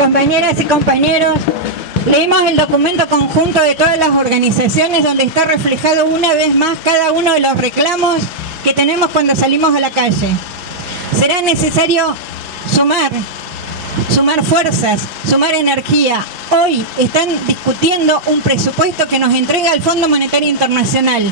Compañeras y compañeros, leímos el documento conjunto de todas las organizaciones donde está reflejado una vez más cada uno de los reclamos que tenemos cuando salimos a la calle. Será necesario sumar fuerzas, sumar energía. Hoy están discutiendo un presupuesto que nos entrega el Fondo Monetario Internacional.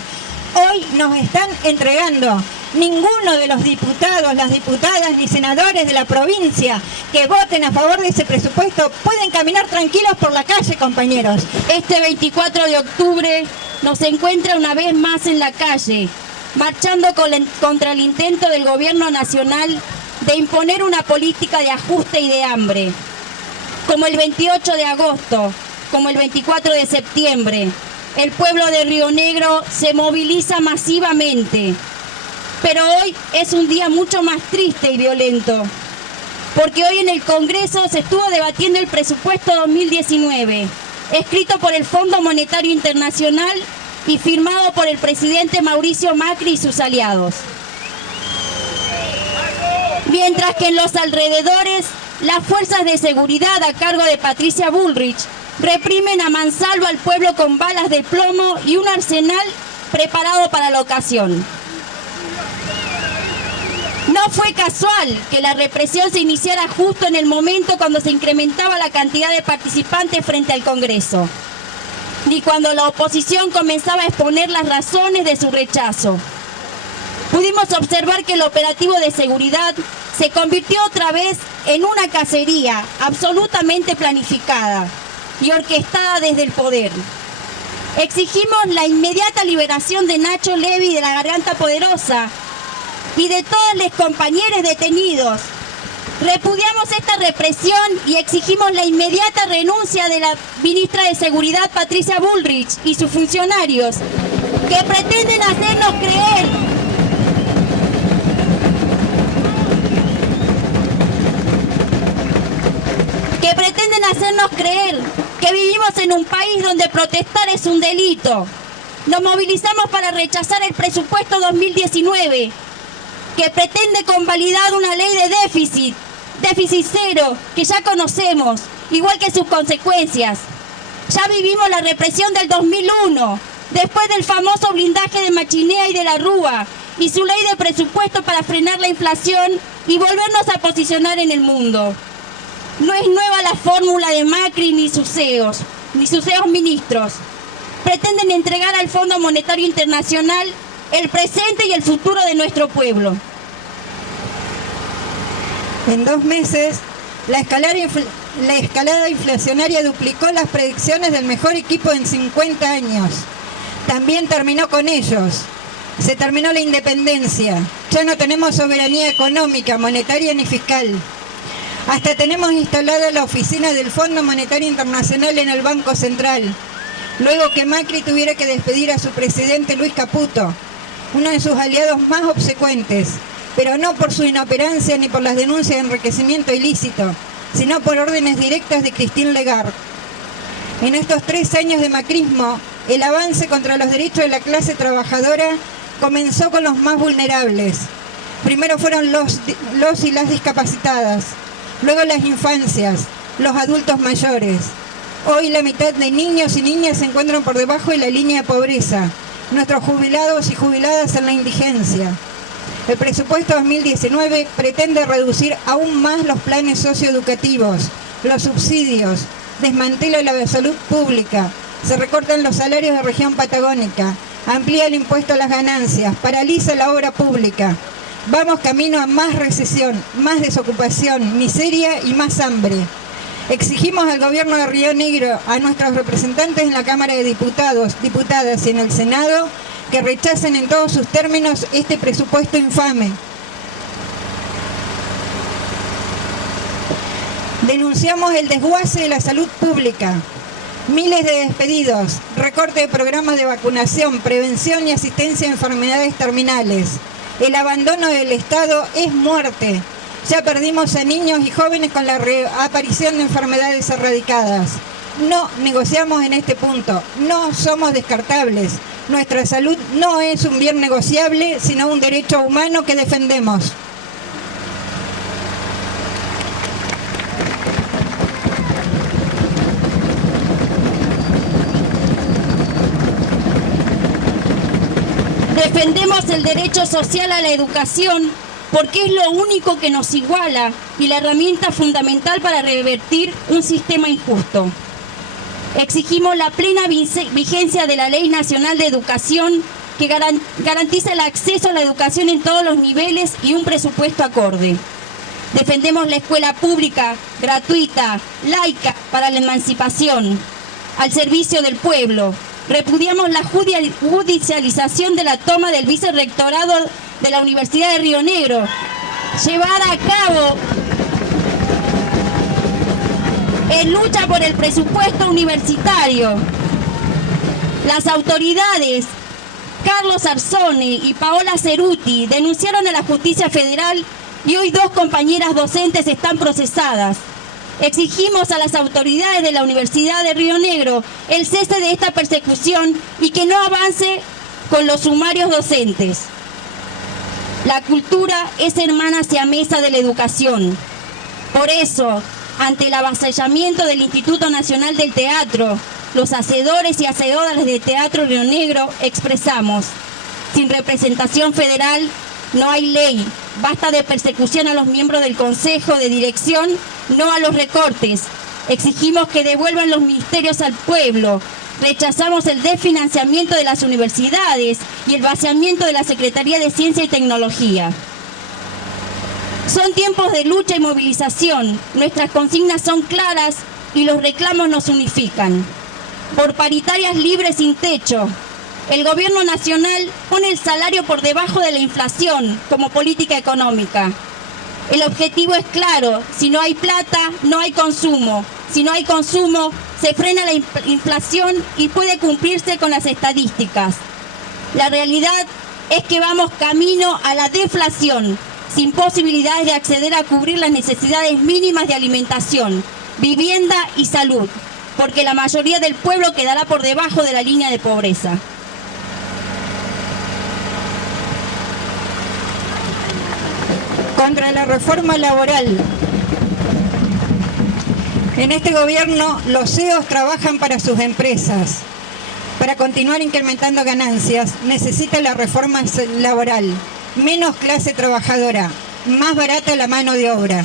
Hoy nos están entregando. Ninguno de los diputados, las diputadas ni senadores de la provincia que voten a favor de ese presupuesto pueden caminar tranquilos por la calle, compañeros. Este 24 de octubre nos encuentra una vez más en la calle, marchando contra el intento del gobierno nacional de imponer una política de ajuste y de hambre. Como el 28 de agosto, como el 24 de septiembre, el pueblo de Río Negro se moviliza masivamente. Pero hoy es un día mucho más triste y violento, porque hoy en el Congreso se estuvo debatiendo el presupuesto 2019, escrito por el Fondo Monetario Internacional y firmado por el presidente Mauricio Macri y sus aliados. Mientras que en los alrededores, las fuerzas de seguridad a cargo de Patricia Bullrich reprimen a mansalva al pueblo con balas de plomo y un arsenal preparado para la ocasión. No fue casual que la represión se iniciara justo en el momento cuando se incrementaba la cantidad de participantes frente al Congreso, ni cuando la oposición comenzaba a exponer las razones de su rechazo. Pudimos observar que el operativo de seguridad se convirtió otra vez en una cacería absolutamente planificada y orquestada desde el poder. Exigimos la inmediata liberación de Nacho Levi de la Garganta Poderosa y de todos los compañeros detenidos. Repudiamos esta represión y exigimos la inmediata renuncia de la ministra de Seguridad, Patricia Bullrich, y sus funcionarios, que pretenden hacernos creer que vivimos en un país donde protestar es un delito. Nos movilizamos para rechazar el presupuesto 2019, que pretende convalidar una ley de déficit cero, que ya conocemos, igual que sus consecuencias. Ya vivimos la represión del 2001, después del famoso blindaje de Machinea y de la Rúa, y su ley de presupuesto para frenar la inflación y volvernos a posicionar en el mundo. No es nueva la fórmula de Macri ni sus CEOs ministros. Pretenden entregar al Fondo Monetario Internacional el presente y el futuro de nuestro pueblo. En 2 meses, la escalada inflacionaria duplicó las predicciones del mejor equipo en 50 años. También terminó con ellos. Se terminó la independencia. Ya no tenemos soberanía económica, monetaria ni fiscal. Hasta tenemos instalada la oficina del Fondo Monetario Internacional en el Banco Central, luego que Macri tuviera que despedir a su presidente Luis Caputo, uno de sus aliados más obsecuentes, pero no por su inoperancia ni por las denuncias de enriquecimiento ilícito, sino por órdenes directas de Christine Lagarde. En estos 3 años de macrismo, el avance contra los derechos de la clase trabajadora comenzó con los más vulnerables. Primero fueron los y las discapacitadas, luego las infancias, los adultos mayores. Hoy la mitad de niños y niñas se encuentran por debajo de la línea de pobreza. Nuestros jubilados y jubiladas en la indigencia. El presupuesto 2019 pretende reducir aún más los planes socioeducativos, los subsidios, desmantela la salud pública, se recortan los salarios de región patagónica, amplía el impuesto a las ganancias, paraliza la obra pública. Vamos camino a más recesión, más desocupación, miseria y más hambre. Exigimos al gobierno de Río Negro, a nuestros representantes en la Cámara de Diputados, diputadas y en el Senado, que rechacen en todos sus términos este presupuesto infame. Denunciamos el desguace de la salud pública, miles de despedidos, recorte de programas de vacunación, prevención y asistencia a enfermedades terminales. El abandono del Estado es muerte. Ya perdimos a niños y jóvenes con la reaparición de enfermedades erradicadas. No negociamos en este punto, no somos descartables. Nuestra salud no es un bien negociable, sino un derecho humano que defendemos. Defendemos el derecho social a la educación porque es lo único que nos iguala y la herramienta fundamental para revertir un sistema injusto. Exigimos la plena vigencia de la Ley Nacional de Educación que garantiza el acceso a la educación en todos los niveles y un presupuesto acorde. Defendemos la escuela pública, gratuita, laica, para la emancipación, al servicio del pueblo. Repudiamos la judicialización de la toma del vicerrectorado de la Universidad de Río Negro, llevada a cabo en lucha por el presupuesto universitario. Las autoridades Carlos Arzoni y Paola Ceruti denunciaron a la Justicia Federal y hoy 2 compañeras docentes están procesadas. Exigimos a las autoridades de la Universidad de Río Negro el cese de esta persecución y que no avance con los sumarios docentes. La cultura es hermana siamesa de la educación. Por eso, ante el avasallamiento del Instituto Nacional del Teatro, los hacedores y hacedoras de Teatro Río Negro expresamos: sin representación federal no hay ley, basta de persecución a los miembros del Consejo de Dirección, no a los recortes. Exigimos que devuelvan los ministerios al pueblo. Rechazamos el desfinanciamiento de las universidades y el vaciamiento de la Secretaría de Ciencia y Tecnología. Son tiempos de lucha y movilización. Nuestras consignas son claras y los reclamos nos unifican. Por paritarias libres sin techo. El gobierno nacional pone el salario por debajo de la inflación como política económica. El objetivo es claro: si no hay plata, no hay consumo. Si no hay consumo, se frena la inflación y puede cumplirse con las estadísticas. La realidad es que vamos camino a la deflación, sin posibilidades de acceder a cubrir las necesidades mínimas de alimentación, vivienda y salud, porque la mayoría del pueblo quedará por debajo de la línea de pobreza. Contra la reforma laboral. En este gobierno, los CEOs trabajan para sus empresas. Para continuar incrementando ganancias, necesita la reforma laboral. Menos clase trabajadora, más barata la mano de obra.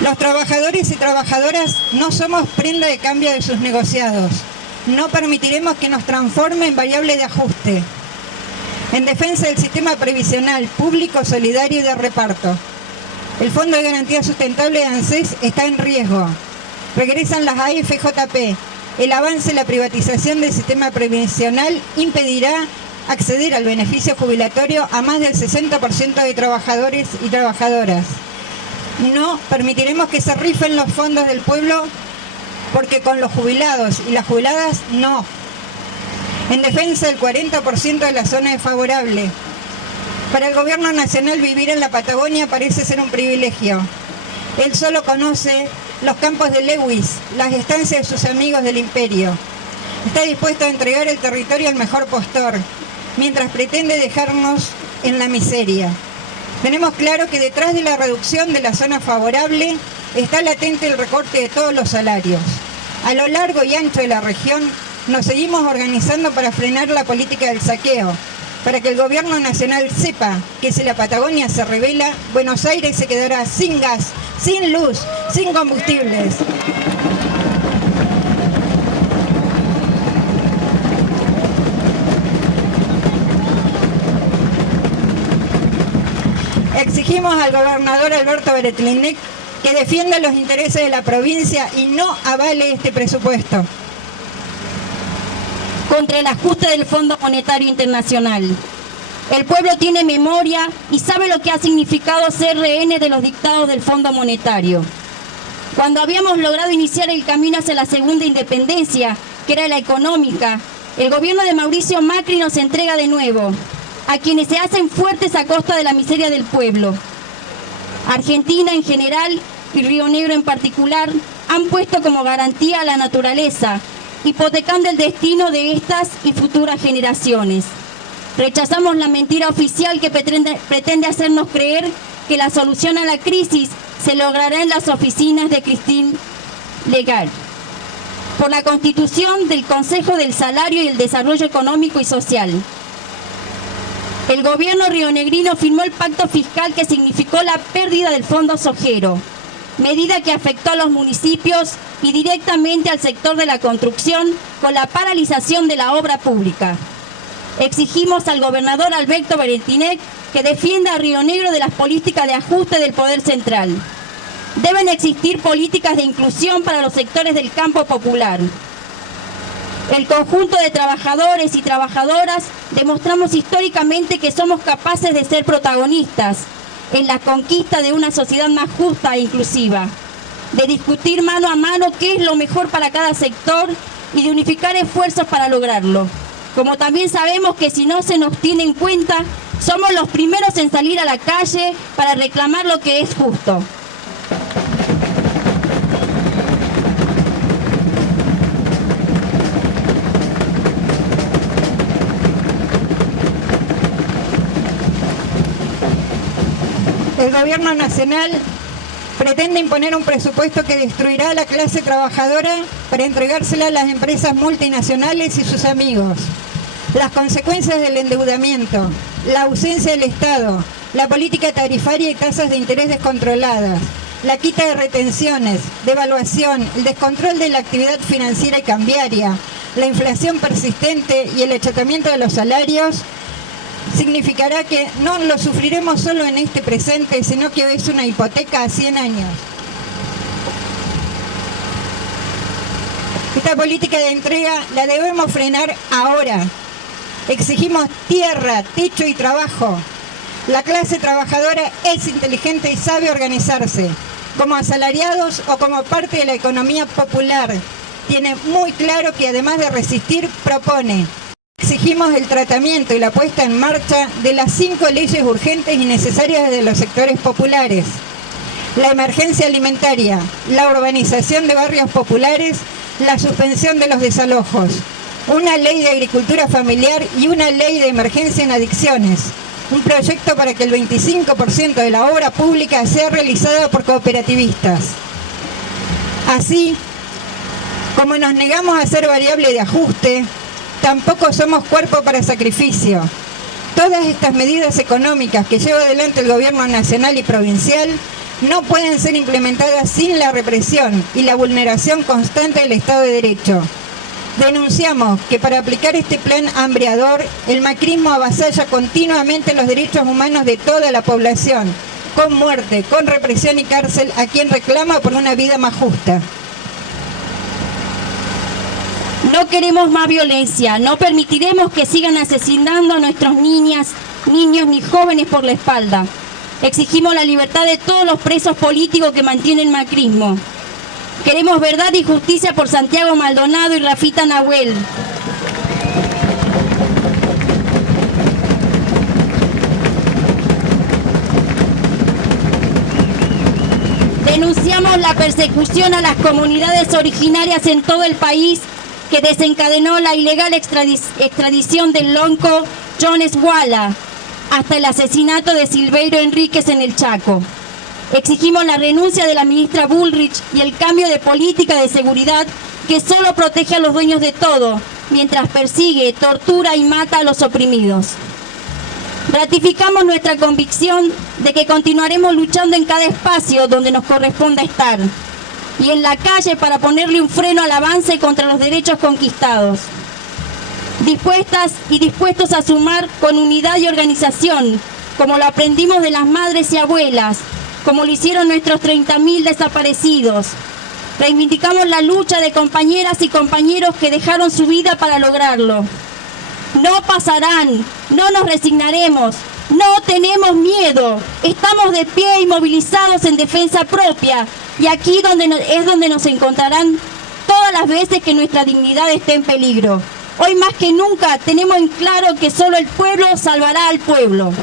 Los trabajadores y trabajadoras no somos prenda de cambio de sus negociados. No permitiremos que nos transforme en variable de ajuste. En defensa del sistema previsional público, solidario y de reparto. El Fondo de Garantía Sustentable de ANSES está en riesgo. Regresan las AFJP. El avance en la privatización del sistema previsional impedirá acceder al beneficio jubilatorio a más del 60% de trabajadores y trabajadoras. No permitiremos que se rifen los fondos del pueblo, porque con los jubilados y las jubiladas no. En defensa del 40% de la zona desfavorable. Para el gobierno nacional vivir en la Patagonia parece ser un privilegio. Él solo conoce los campos de Lewis, las estancias de sus amigos del imperio. Está dispuesto a entregar el territorio al mejor postor, mientras pretende dejarnos en la miseria. Tenemos claro que detrás de la reducción de la zona favorable está latente el recorte de todos los salarios. A lo largo y ancho de la región nos seguimos organizando para frenar la política del saqueo, para que el gobierno nacional sepa que si la Patagonia se rebela, Buenos Aires se quedará sin gas, sin luz, sin combustibles. Exigimos al gobernador Alberto Beretlinec que defienda los intereses de la provincia y no avale este presupuesto. Contra el ajuste del Fondo Monetario Internacional. El pueblo tiene memoria y sabe lo que ha significado ser rehenes de los dictados del Fondo Monetario. Cuando habíamos logrado iniciar el camino hacia la segunda independencia, que era la económica, el gobierno de Mauricio Macri nos entrega de nuevo a quienes se hacen fuertes a costa de la miseria del pueblo. Argentina en general y Río Negro en particular han puesto como garantía a la naturaleza, hipotecando el destino de estas y futuras generaciones. Rechazamos la mentira oficial que pretende hacernos creer que la solución a la crisis se logrará en las oficinas de Christine Lagarde. Por la constitución del Consejo del Salario y el Desarrollo Económico y Social. el gobierno rionegrino firmó el pacto fiscal que significó la pérdida del fondo sojero, medida que afectó a los municipios y directamente al sector de la construcción con la paralización de la obra pública. Exigimos al gobernador Alberto Beretinec que defienda a Río Negro de las políticas de ajuste del poder central. Deben existir políticas de inclusión para los sectores del campo popular. El conjunto de trabajadores y trabajadoras demostramos históricamente que somos capaces de ser protagonistas en la conquista de una sociedad más justa e inclusiva, de discutir mano a mano qué es lo mejor para cada sector y de unificar esfuerzos para lograrlo. Como también sabemos que si no se nos tiene en cuenta, somos los primeros en salir a la calle para reclamar lo que es justo. El gobierno nacional pretende imponer un presupuesto que destruirá a la clase trabajadora para entregársela a las empresas multinacionales y sus amigos. Las consecuencias del endeudamiento, la ausencia del Estado, la política tarifaria y tasas de interés descontroladas, la quita de retenciones, devaluación, el descontrol de la actividad financiera y cambiaria, la inflación persistente y el achatamiento de los salarios, significará que no lo sufriremos solo en este presente, sino que es una hipoteca a 100 años. Esta política de entrega la debemos frenar ahora. Exigimos tierra, techo y trabajo. La clase trabajadora es inteligente y sabe organizarse, como asalariados o como parte de la economía popular. Tiene muy claro que además de resistir, propone. Exigimos el tratamiento y la puesta en marcha de las 5 leyes urgentes y necesarias de los sectores populares. La emergencia alimentaria, la urbanización de barrios populares, la suspensión de los desalojos, una ley de agricultura familiar y una ley de emergencia en adicciones. Un proyecto para que el 25% de la obra pública sea realizada por cooperativistas. Así, como nos negamos a ser variable de ajuste, tampoco somos cuerpo para sacrificio. Todas estas medidas económicas que lleva adelante el gobierno nacional y provincial no pueden ser implementadas sin la represión y la vulneración constante del Estado de Derecho. Denunciamos que para aplicar este plan hambreador, el macrismo avasalla continuamente los derechos humanos de toda la población, con muerte, con represión y cárcel a quien reclama por una vida más justa. No queremos más violencia, no permitiremos que sigan asesinando a nuestras niñas, niños ni jóvenes por la espalda. Exigimos la libertad de todos los presos políticos que mantienen el macrismo. Queremos verdad y justicia por Santiago Maldonado y Rafita Nahuel. Denunciamos la persecución a las comunidades originarias en todo el país que desencadenó la ilegal extradición del lonco Jones Walla hasta el asesinato de Silveiro Enríquez en el Chaco. Exigimos la renuncia de la ministra Bullrich y el cambio de política de seguridad que solo protege a los dueños de todo, mientras persigue, tortura y mata a los oprimidos. Ratificamos nuestra convicción de que continuaremos luchando en cada espacio donde nos corresponda estar y en la calle para ponerle un freno al avance contra los derechos conquistados. Dispuestas y dispuestos a sumar con unidad y organización, como lo aprendimos de las madres y abuelas, como lo hicieron nuestros 30.000 desaparecidos. Reivindicamos la lucha de compañeras y compañeros que dejaron su vida para lograrlo. No pasarán, no nos resignaremos, no tenemos miedo. Estamos de pie y movilizados en defensa propia. Y aquí es donde nos encontrarán todas las veces que nuestra dignidad esté en peligro. Hoy más que nunca tenemos en claro que solo el pueblo salvará al pueblo.